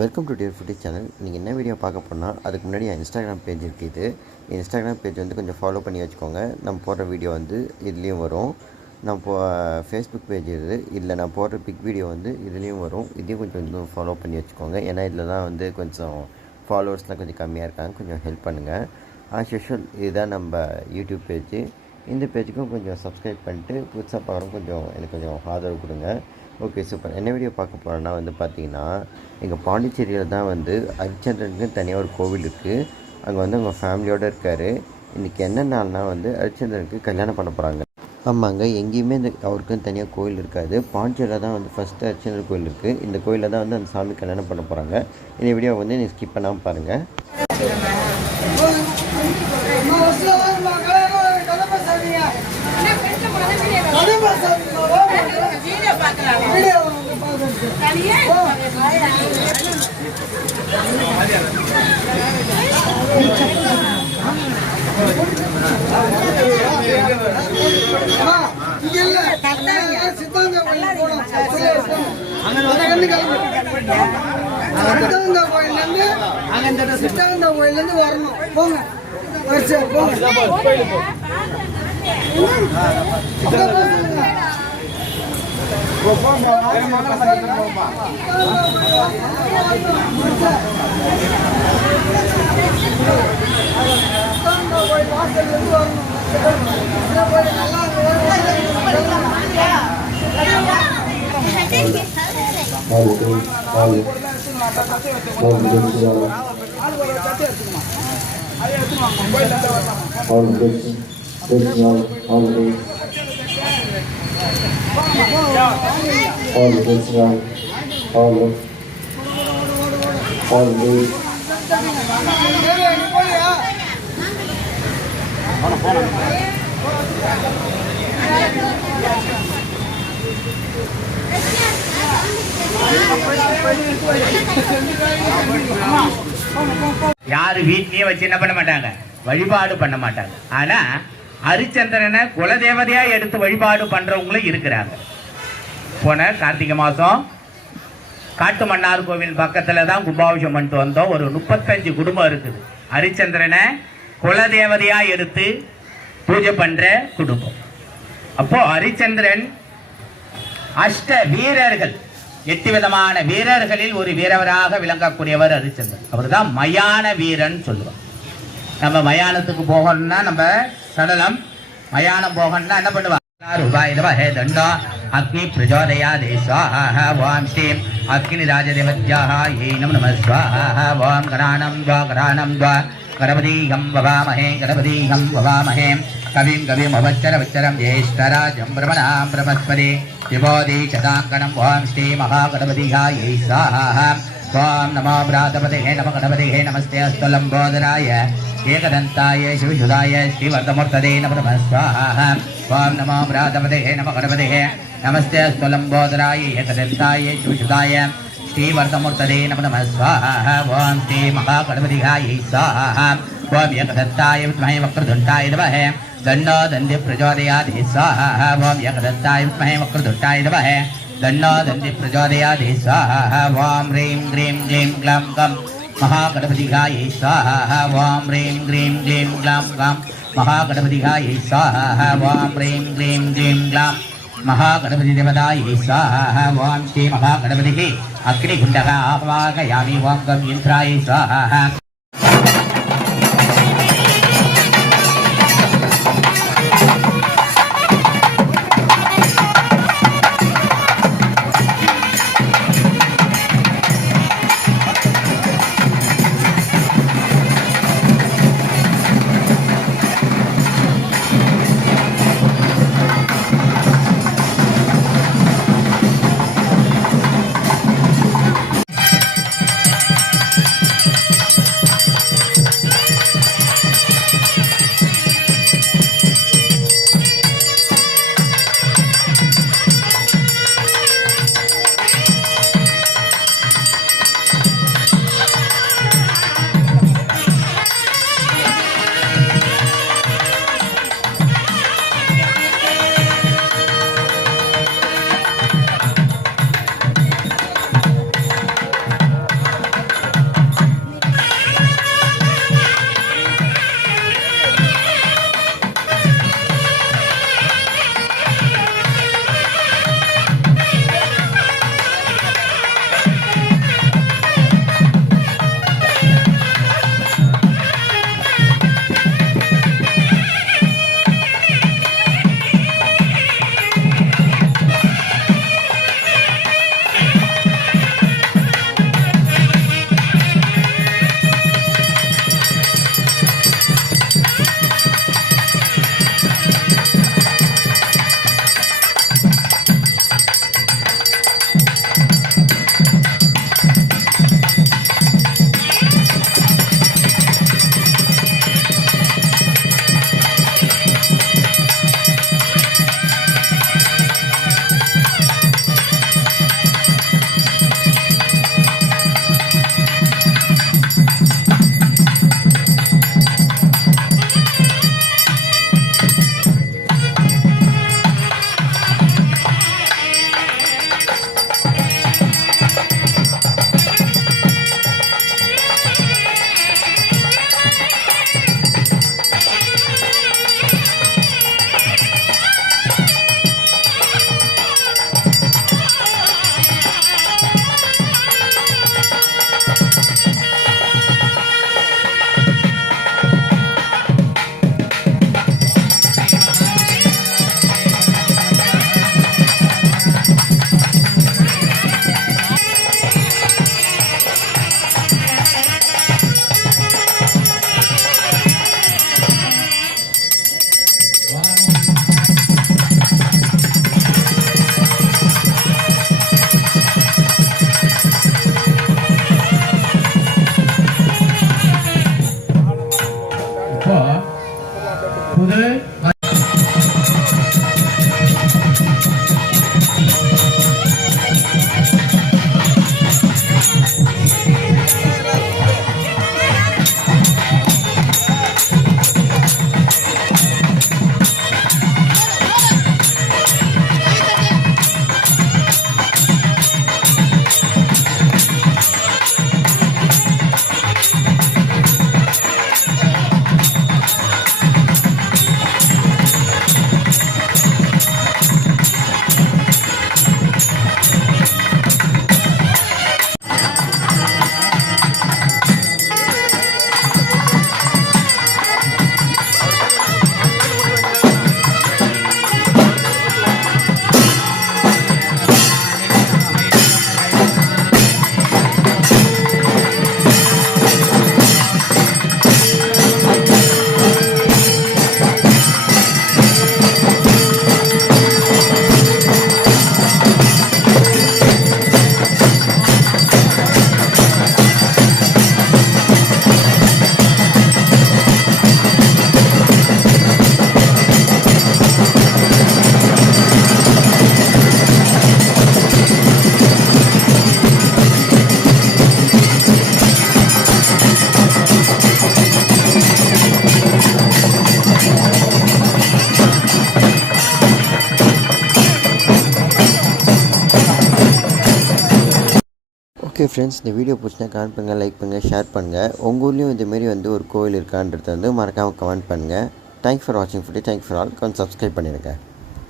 Welcome to dear foodie channel. நீங்கள் என்ன video பார்க்க போனால் அதுக்கு முன்னாடி என் இன்ஸ்டாகிராம் பேஜ் இருக்குது. இன்ஸ்டாகிராம் பேஜ் வந்து கொஞ்சம் ஃபாலோ பண்ணி வச்சுக்கோங்க. நம்ம போடுற வீடியோ வந்து இதுலேயும் வரும். நம்ம ஃபேஸ்புக் பேஜ் இதில் நான் போடுற பிக் வீடியோ வந்து இதுலேயும் வரும். இதையும் கொஞ்சம் இன்னும் ஃபாலோ பண்ணி வச்சுக்கோங்க. ஏன்னா இதில் தான் வந்து கொஞ்சம் ஃபாலோவர்ஸ்லாம் கொஞ்சம் கம்மியாக இருக்காங்க. கொஞ்சம் ஹெல்ப் பண்ணுங்கள். ஆஸ் யூஷுவல் இதுதான் நம்ம யூடியூப் பேஜ். இந்த பேஜுக்கும் கொஞ்சம் சப்ஸ்கிரைப் பண்ணிட்டு புதுசாக பார்க்குறோம் கொஞ்சம் எனக்கு கொஞ்சம் ஆதரவு கொடுங்க. Okay, super. என்ன வீடியோ பார்க்க போகிறேன்னா வந்து பார்த்தீங்கன்னா, எங்கள் பாண்டிச்சேரியில் தான் வந்து ஹரிச்சந்திரனுக்கு தனியாக ஒரு கோவில் இருக்குது. அங்கே வந்து அவங்க ஃபேமிலியோடு இருக்கார். இன்றைக்கி என்ன நாள்னா வந்து ஹரிச்சந்திரனுக்கு கல்யாணம் பண்ண போகிறாங்க. ஆமாங்க, எங்கேயுமே அவருக்குன்னு தனியாக கோவில் இருக்காது. பாண்டிச்சேரியில் தான் வந்து ஃபஸ்ட்டு ஹரிச்சந்திரன் கோவில் இருக்குது. இந்த கோயிலில் தான் வந்து அந்த சாமி கல்யாணம் பண்ண போகிறாங்க. இந்த வீடியோ வந்து நீங்கள் ஸ்கிப் பண்ணாமல் பாருங்கள். கோயிலேருந்து வரணும். போங்க யாரு வீட்லயே வச்சு என்ன பண்ண மாட்டாங்க, வழிபாடு பண்ண மாட்டாங்க. ஆனா ஹரிச்சந்திரனை குலதேவதையா எடுத்து வழிபாடு பண்றவங்களும் இருக்கிறாங்க. போன கார்த்திகை மாசம் காட்டு மன்னார் கோவில் பக்கத்துல தான் கும்பாபிஷேகம் பண்ணிட்டு வந்தோம். ஒரு 35 குடும்பம் இருக்குது. ஹரிச்சந்திரனை குலதேவதையா எடுத்து பூஜை பண்ற குடும்பம். அப்போ ஹரிச்சந்திரன் அஷ்ட வீரர்கள், 8 விதமான வீரர்களில் ஒரு வீரவராக விளங்கக்கூடியவர் ஹரிச்சந்திரன். அவர் தான் மயான வீரன் சொல்லுவார். நம்ம மயானத்துக்கு போகணும்னா, நம்ம சடலம் மயானம் போகணும்னா என்ன பண்ணுவாங்க? அக்னி பிரஜோதயா தேசாஹ ஓம் ஸ்ரீம் அக்னி ராஜதேவத்யாஹ ஏனம் நம ஸ்வாஹ ஓம் கணானம் துவா கணானம் துவா கணபதீகம் வவாமஹே கணபதீகம் வவாமஹே கவிம் கவிம் அவச்சரம் ஜேஷ்டராஜம் பிரமணாம் பிரமஸ்பதி விபோதி சதாங்கணம் ஓம் ஸ்ரீ மகாகணபதியாயை சாஹ ஓம் நமோ பிராதபதே நம கணபதே நமஸ்தே அஸ்தலம்போதராய ஏகதந்தாய சிவசுதாய ஸ்ரீவர்தமூர்த்ததே நம ஸ்வாஹ ஓம் நமோ பிராதபதே நம கணபதே நமஸ்தே அஸ்தலம்போதராய ஏகதந்தாய சிவசுதாய ஸ்ரீவர்தமூர்த்ததே நம ஸ்வாஹ ஓம் ஸ்ரீ மகாகணபதியாயை சாஹ ஓம் ஏகதந்தாய வித்மஹே வக்ரதுண்டாய நமஹ தன்னோ தந்தி பிரச்சோதயாதி ஸ்வாஹா ஓம் ஏகதத்தாய வித்மஹே வக்ரதுண்டாய நமஹ தன்னோ தந்தி பிரச்சோதயாதி ஸ்வாஹா ஓம் ரீம் க்ரீம் க்ளீம் க்ளம் கம் மகாகணபதியாயை ஸ்வாஹா ஓம் ரீம் க்ரீம் க்ளீம் க்ளம் கம் மகாகணபதியாயை ஸ்வாஹா ஓம் ரீம் க்ரீம் க்ளீம் க்ளம் மகாகணபதி தேவதாயை ஸ்வாஹா ஓம் ஸ்ரீ மகாகணபதிஹி அக்னிகுண்டக ஆவாகயாமி ஓம் கம் இந்திராயை ஸ்வாஹா. ஓகே ஃப்ரெண்ட்ஸ், இந்த வீடியோ பிடிச்சினா கமெண்ட் பண்ணுங்கள், லைக் பண்ணுங்கள், ஷேர் பண்ணுங்கள். உங்கள் ஊர்லேயும் இதுமாரி வந்து ஒரு கோவில் இருக்கான்றது வந்து மறக்காமல் கமெண்ட் பண்ணுங்கள். தேங்க்ஸ் ஃபார் வாட்சிங் ஃபுட்டு. Thanks for all. கொஞ்சம் சப்ஸ்கிரைப் பண்ணிடுங்க.